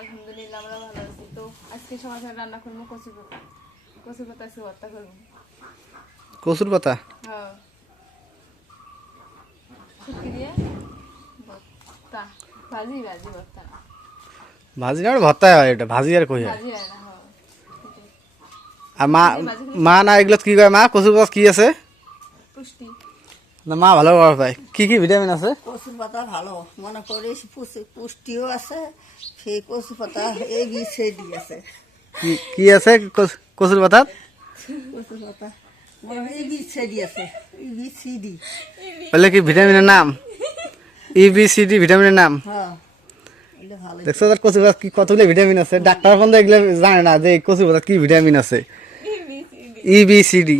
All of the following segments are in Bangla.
আলহামদুলিল্লাহ আমরা ভালো আছি। তো আজকে সমাচার রান্না করব কচু পাতা কচু পাতা আছে ভর্তা করব। কচুর পাতা? হ্যাঁ। দিয়ে ভর্তা। ভাজি ভাজি ভর্তা। ভাজি না ভর্তা হয় এটা ভাজি আর কই ভাজি হয় না আর মা মা না এগুলো কি কয়? মা কচুর পাতা কি আছে? পুষ্টি। না মা ভালো খাবার পায়। কি কি ভিটামিন আছে? কচুর পাতা ভালো। মনে পুষ্টি- পুষ্টিও আছে সেই কচু পাতা এ বি সি ডি আছে। কি কি আছে কচ- কচুর পাতাত কচুর পাতা। এ বি সি ডি আছে। A B C D. বলে কি ভিটামিনের নাম? ই বি সি ডি ভিটামিনের নাম? হ্যাঁ দেখছ তার কচুর পাতা কতগুলো ভিটামিন আছে? ডাক্তার এগুলো জানে না যে এই কচুর পাতা কি ভিটামিন আছে। E B C D.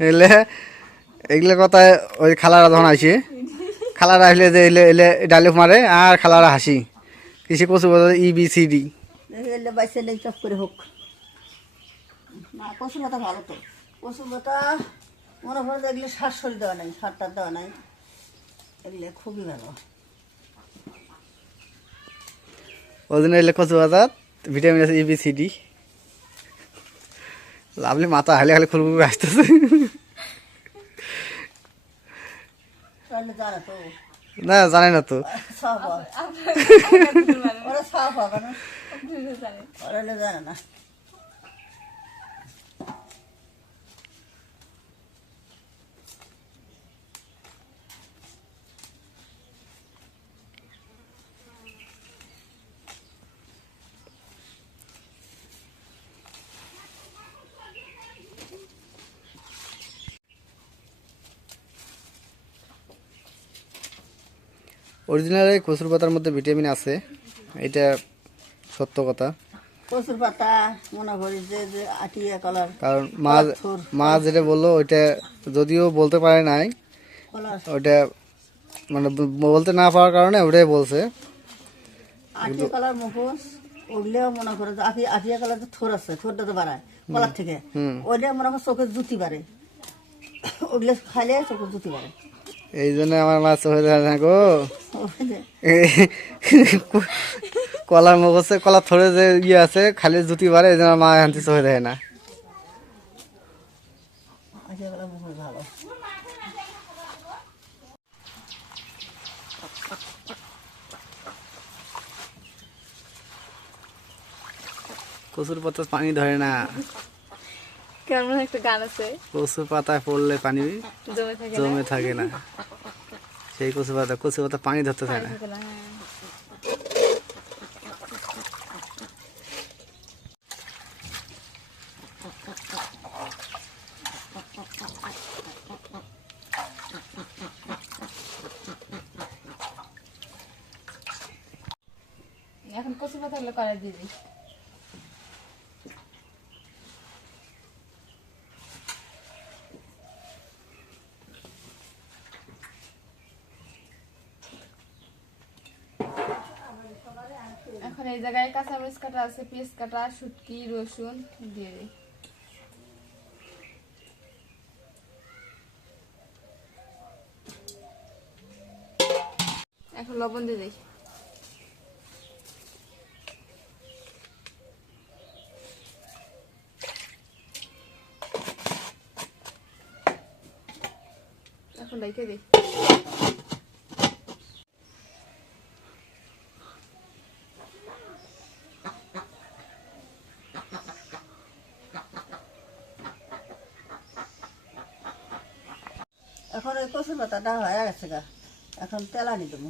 এলে এগুলো কথায় ওই খালারা যখন আসে খালারা আসলে যে এলে এলে ডালে মারে আর খালারা হাসি। কিসে কচু পাতা ই বি সি ডি। এগুলো করে হোক। না কচুর পাতা ভালো তো। কচুর পাতা মনে করো যে এগুলো সার সরি দেওয়া নাই সার টার দেওয়া নাই। এগুলো খুবই ভালো। ওই জন্য এলে কচু ভিটামিন আছে E B C D. Lovely মাথা হালে হালে খুলবু আসতেছে তাহলে জানে তো না জানে না তো হয়। জানে না অরিজিনাল এই কচুর পাতার মধ্যে ভিটামিন আছে। এটা সত্য কথা। কচুর পাতা মনে করি যে আটিয়া কলার কারণ মা মা যেটা বলল ওইটা যদিও বলতে পারে নাই ওইটা মানে বলতে না পারার কারণে ওটাই বলছে। আটিয়া কলার মুখোশ ওগুলেও মনে করে যে আটি আটিয়া কলার যে থোর আছে থোরটা তো বাড়ায় কলার থেকে। ওইটা মনে করে চোখের জুতি বাড়ে। ওগুলো খাইলে চোখের জুতি বাড়ে। এই জন্য আমার মাছ হয়ে যায় না গো। কলার আছে কলার থরে যে ইয়ে আছে খালি জুতি বাড়ে এই জন্য মা হান্তি হয়ে যায় না। কচুর পাতা পানি ধরে না। কেমন একটা গান আছে? কচুর পাতায় পড়লে পানি জমে থাকে না? সেই কচু পাতা কচু পাতা পানি ধরতে থাকে না। হ্যাঁ। এখন কচু পাতাগুলো করে দিয়ে দিই। জায়গায় কাঁচামরিচ কাটা আছে, পেঁয়াজ কাটা, শুটকি, রসুন দিয়ে দিই। এখন লবণ দিয়ে দিই। এখন রেখে দিই। এখন ওই কচুর পাতাটা হয়ে গেছে গা। এখন তেলানি দেবো।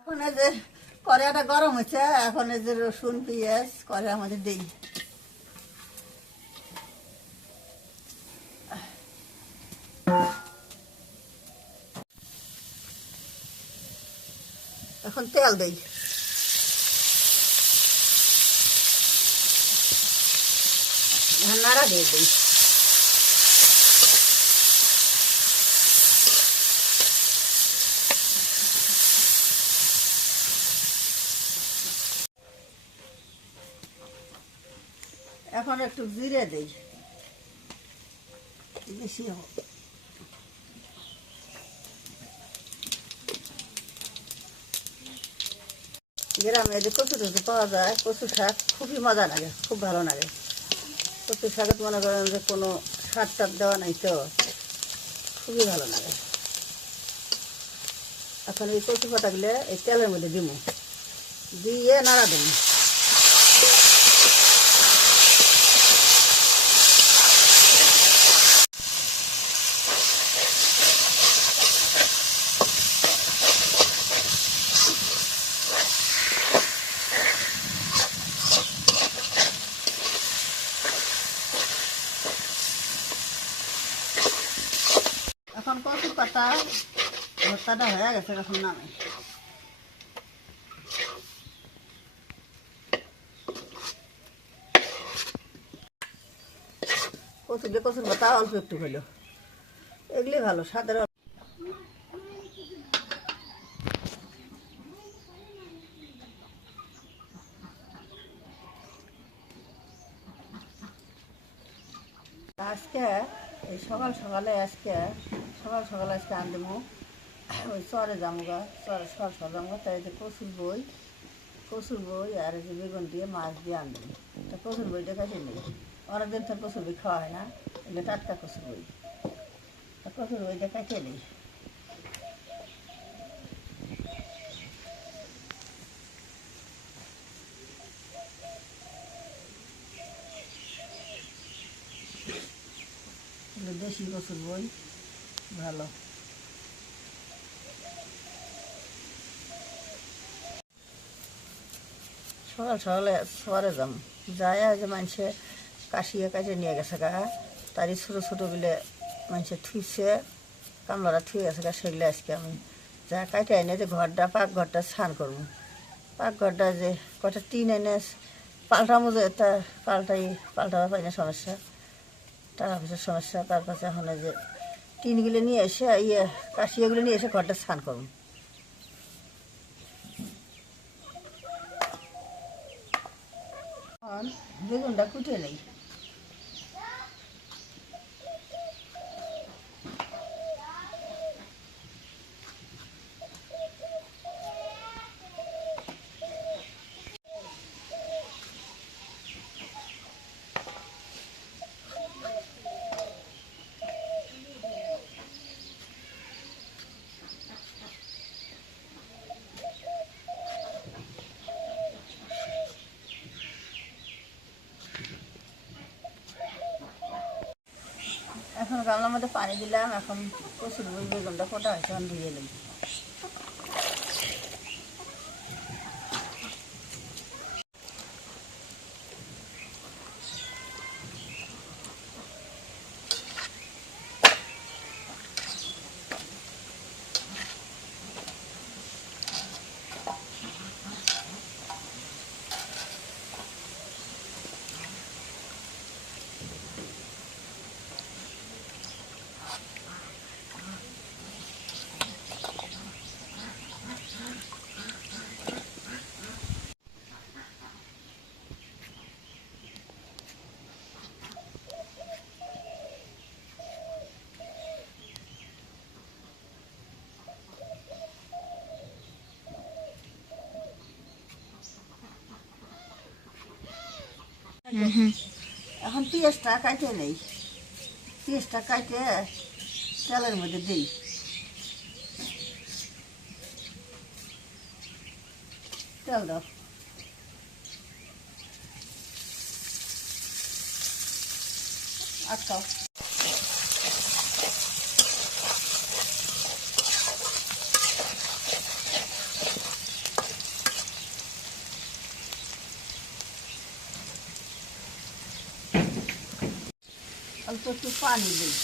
এখন এই যে কড়াইটা গরম হয়েছে, এখন এই যে রসুন, পেঁয়াজ কড়াই আমাদের দিই। Fantel daí. Na maravilha. É para tu vir a deixar. গ্রামে যে কচু টচু পাওয়া যায়, কচু শাক খুবই মজা লাগে, খুব ভালো লাগে। কচু শাকে মনে করেন যে কোনো সার টার দেওয়া নাই তো, খুবই ভালো লাগে। এখন এই কচু পাতাগুলো এই তেলের মধ্যে দিব দিয়ে নাড়া দেব এখন কচু পাতা গেছে এখন নামে। কচু দিয়ে কচুর অল্প একটু হলো এগুলি ভালো, স্বাদের আজকে এই সকাল সকালে আজকে, সকাল সকালে আজকে আন দেবো ওই চরে জামুগা চরে সর সর জামুগা তাই যে কচুর বই কচুর বই আর যে বেগুন দিয়ে মাছ দিয়ে আনবে। তা কচুর বইটা কাছে নেই। অনেকদিন তো কচুর বই খাওয়া হয় না, এগুলো টাটকা কচুর বই। তা কচুর বইটা কাছে নেই। দেশি কচুর বই, ভালো। সকাল সকালে সরে যাম। যায় যে মানুষে কাশিয়ে কাছে নিয়ে গেছে গা। তারই ছোটো ছোটো গুলো মানুষে থুইছে, কামলারা থুয়ে গেছে গা সেগুলো আজকে আমি। যা কাটে এনে যে ঘরটা পাক ঘরটা স্নান করব। পাক ঘরটা যে কটা টিন এনে পাল্টামো যে তা পাল্টাই পাল্টাবার পাই না, সমস্যা। টাকা পয়সার সমস্যা, তার কাছে এখন যে টিনগুলো নিয়ে এসে ইয়ে কাশিয়াগুলো নিয়ে এসে ঘরটা স্নান করুন এখন বেগুনটা এখন গামলার মধ্যে পানি দিলাম এখন প্রচুর বেগুনটা কোটা হয়েছে এখন ধুয়ে নেই এখন পেঁয়াজটা কাটে নেই। পেঁয়াজটা কাটে তেলের মধ্যে দিই। তেল দাও। আটকাও। অল্প একটু পানি দিই।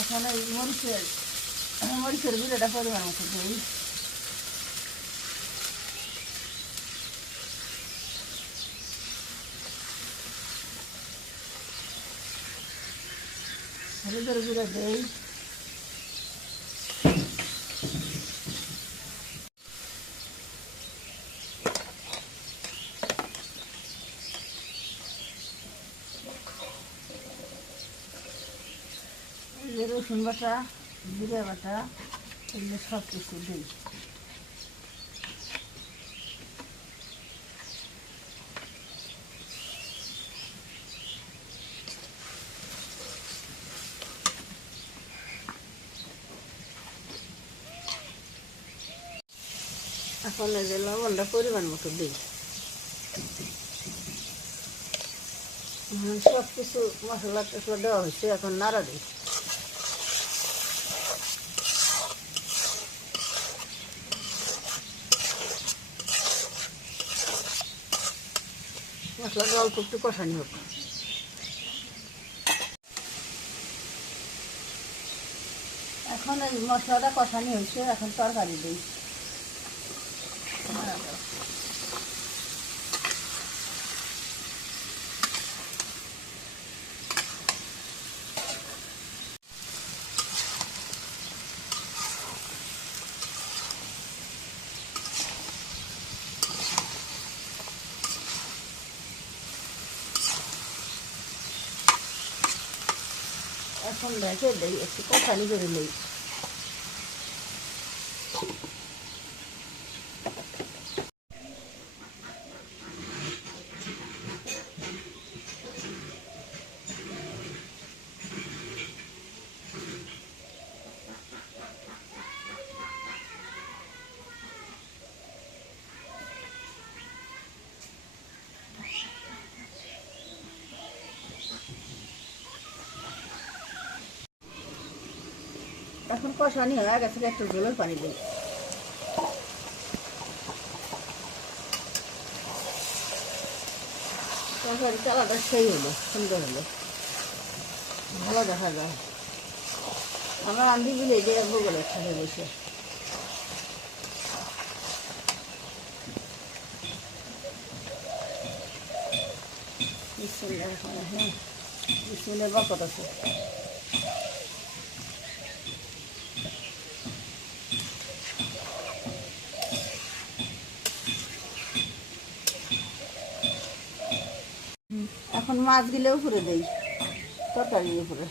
এখন এই মরিচের মরিচের গুঁড়োটা পরিমাণ মতো দিই। হলুদের গুঁড়ো দিই। রসুন বাটা এগুলো সব কিছু দিই। এখন এই যে লবণটা পরিমাণ মতো দিই। এখন সব কিছু মশলা টসলা দেওয়া হয়েছে, এখন নাড়া দিই। মশলাটা অল্প একটু কষানি হোক। এখন মশলাটা কষানি হয়েছে এখন তরকারি দিই নাড়া দাও। এখন রেখে দেই একটু কষানি করে নেই এখন কষানি হয়ে গেছে একটু জলের পানি দিই। তরকারি চালাটা সেই হলো, সুন্দর হলো। ভালো দেখা যায়। আমরা রান্ধি বিলে যে ভূগোল একসাথে বসে রহিম। বিসমিল্লাহির বরকত আছে এখন মাছ গিলে উপরে দেই। তরকারির উপরে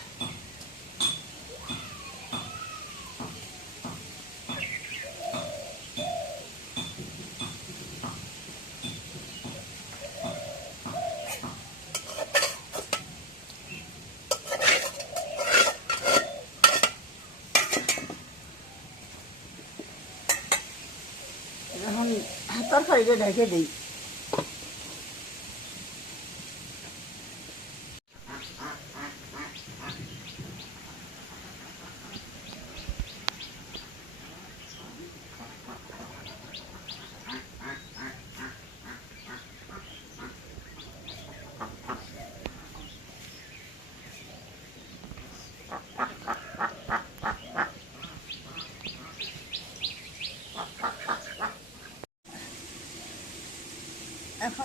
তরকারিটা ঢেকে দিই।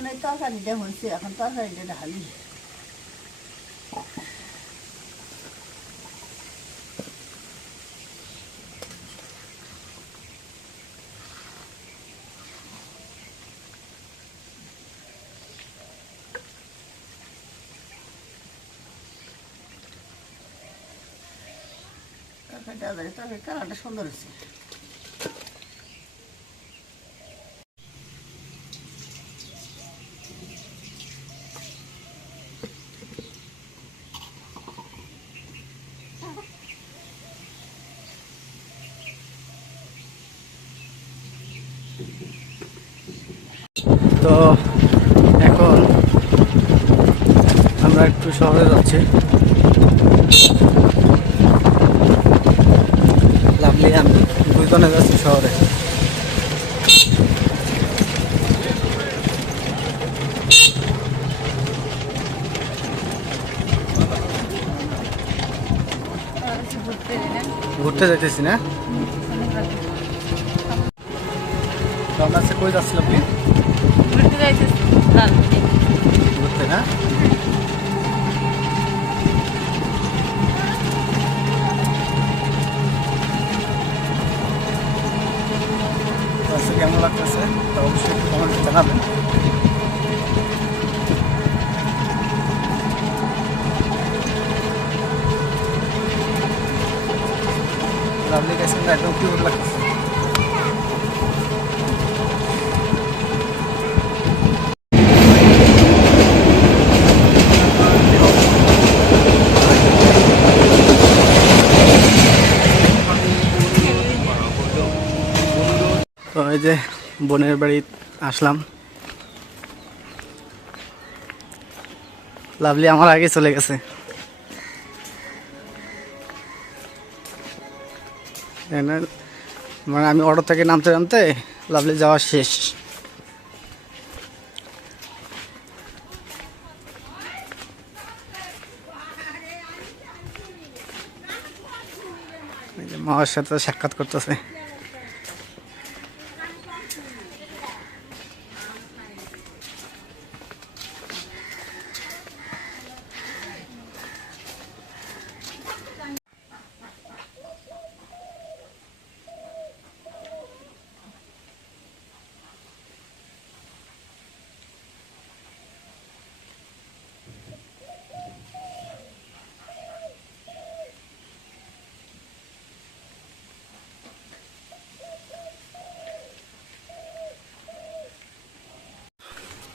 এখন এই তরকারিটা হয়েছে এখন তরকারিটা ঢালি তরকারিটা তরকারি কালারটা সুন্দর হয়েছে তো এখন আমরা একটু শহরে যাচ্ছি। লাভলি আমি দুজনে যাচ্ছি শহরে। ঘুরতে যাইতেছি না? আজকে কই যাচ্ছিলাম কি ঘুরতে যাইতেছি। ঘুরতে না? কেমন লাগতেছে তা অবশ্যই একটু কমেন্টে জানাবেন। লাভলি গাইছেন একদম কিউট লাগতেছে। এই যে বোনের বাড়ি আসলাম। লাভলি আমার আগে চলে গেছে। মানে আমি অটো থেকে নামতে নামতে লাভলি যাওয়া শেষ। মামার সাথে সাক্ষাৎ করতেছে।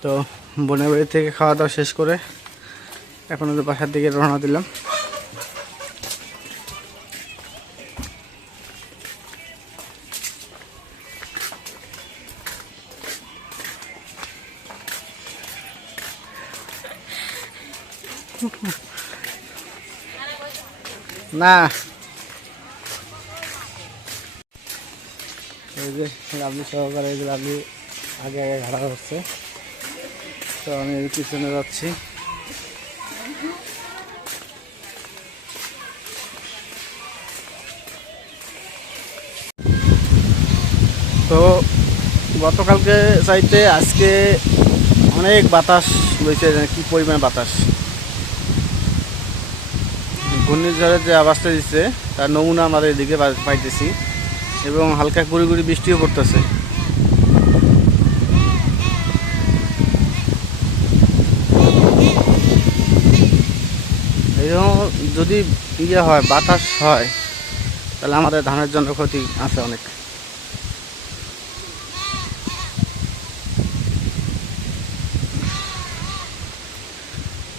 তো বোনের বাড়ি থেকে খাওয়া দাওয়া শেষ করে এখন ওদের বাসার দিকে রওনা দিলাম। না। এই যে লাভলি সহকারে এই যে আগে আগে ঘাড়া হচ্ছে তো আমি এর পিছনে যাচ্ছি। তো গতকালকে চাইতে আজকে অনেক বাতাস বইছে কি পরিমাণ বাতাস। ঘূর্ণিঝড়ের যে আওয়াজটা দিচ্ছে তার নমুনা আমাদের এদিকে পাইতেছি। এবং হালকা গুড়ি গুড়ি বৃষ্টিও পড়তেছে। যদি ইয়ে হয়, বাতাস হয়, তাহলে আমাদের ধানের জন্য ক্ষতি আছে অনেক।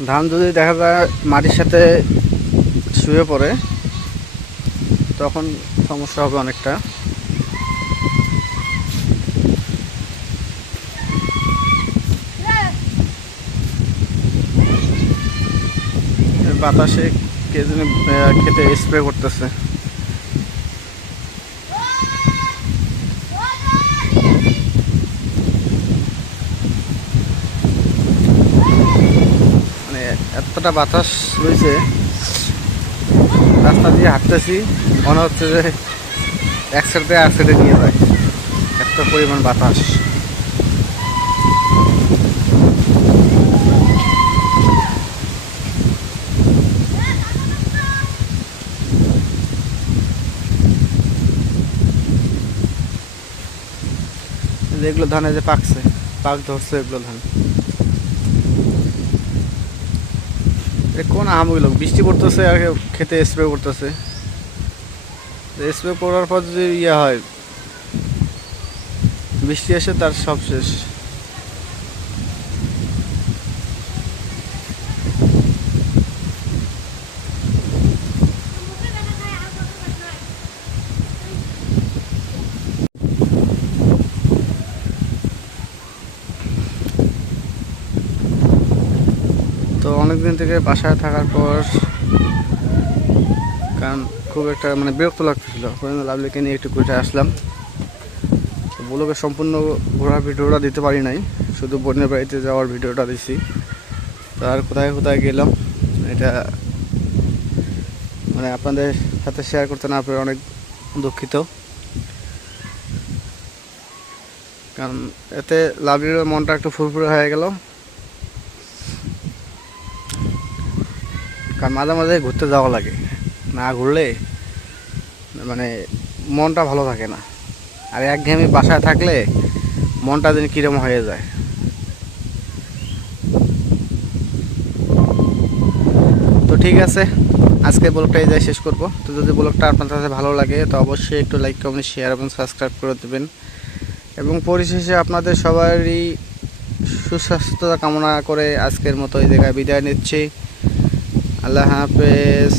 ধান যদি দেখা যায় মাটির সাথে শুয়ে পড়ে, তখন সমস্যা হবে অনেকটা। বাতাসে কে আহ, খেতে স্প্রে করতেছে। মানে এতটা বাতাস রয়েছে রাস্তা দিয়ে হাঁটতেছি মনে হচ্ছে যে এক সাইড এক সাইডে নিয়ে যায় এত পরিমাণ বাতাস। এগুলো ধানে যে পাকছে, পাক ধরছে এগুলো ধান। কোন আমগুলো বৃষ্টি পড়তেছে আর খেতে স্প্রে করতেছে। স্প্রে করার পর যদি ইয়ে হয়, বৃষ্টি এসে তার সব শেষ তো অনেকদিন থেকে বাসায় থাকার পর, কারণ খুব একটা মানে বিরক্ত লাগতেছিল। লাভলিকে নিয়ে একটু ঘুরে আসলাম। তো ব্লগে সম্পূর্ণ ঘোরার ভিডিওটা দিতে পারি নাই, শুধু বোনের বাড়িতে যাওয়ার ভিডিওটা দিছি। তো আর কোথায় কোথায় গেলাম, এটা মানে আপনাদের সাথে শেয়ার করতে না পেরে অনেক দুঃখিত। কারণ এতে লাভলির মনটা একটু ফুরফুরে হয়ে গেল। কারণ মাঝে মাঝে ঘুরতে যাওয়া লাগে। না ঘুরলে মানে মনটা ভালো থাকে না। আর একঘেয়েমি বাসায় থাকলে মনটা যেন কিরম হয়ে যায়। তো ঠিক আছে, আজকে ব্লগটা এই যাই শেষ করব। তো যদি ব্লগটা আপনার কাছে ভালো লাগে, তো অবশ্যই একটু লাইক কমেন্ট শেয়ার এবং সাবস্ক্রাইব করে দেবেন। এবং পরিশেষে আপনাদের সবারই সুস্বাস্থ্যতা কামনা করে আজকের মতো এই জায়গায় বিদায় নিচ্ছি। আল্লাহ হাফেজ